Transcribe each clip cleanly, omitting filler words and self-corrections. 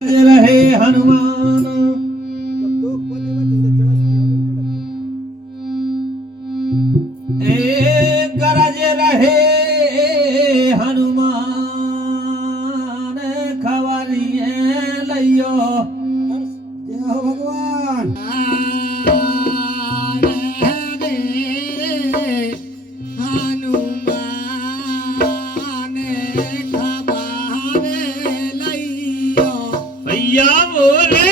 रहे हनुमान गरज रहे हनुमान खबरिए लियो जय हो भगवान भैया बोले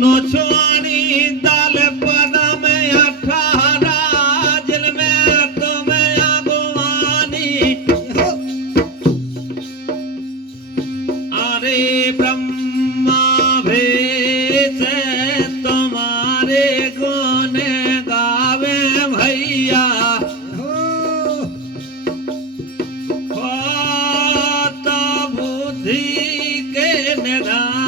नोचवानी दाल पदम अठारह जिल में तुम्हें अगवानी अरे ब्रह्मा भेष तुम्हारे गुण गावे भैया तो बुद्धि के निधान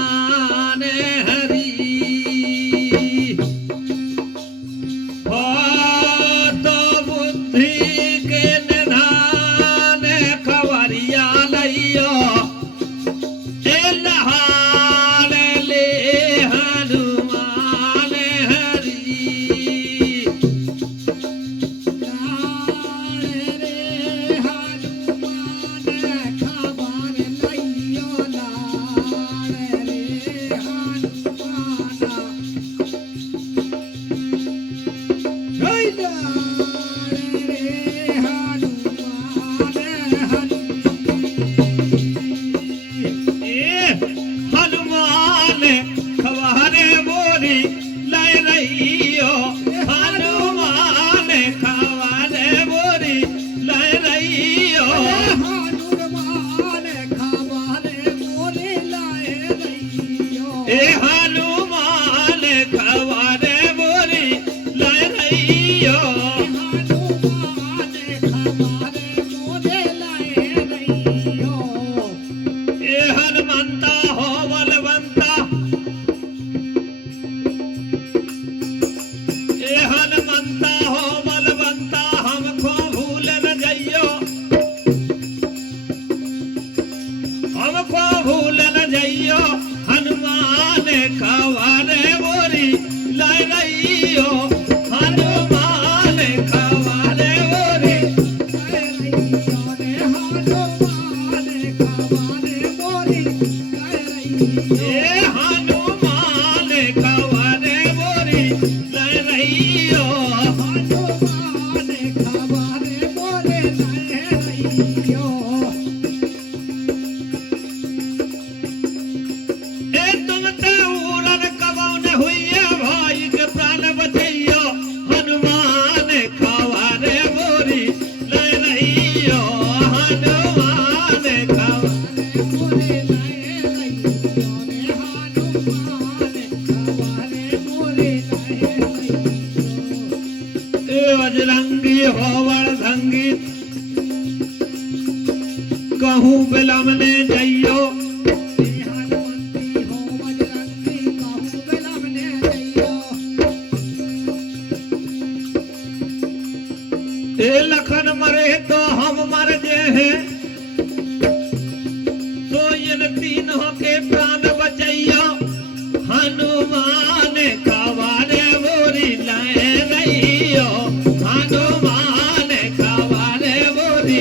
बजरंगी होवर धंगी कहूँ बिलमने जइयो लखन मरे तो हम मर जे हैं तो इन तीनों के प्राण बचैया हनुमान खवारे बोरी ला है रहियो हनुमान खबर बोरी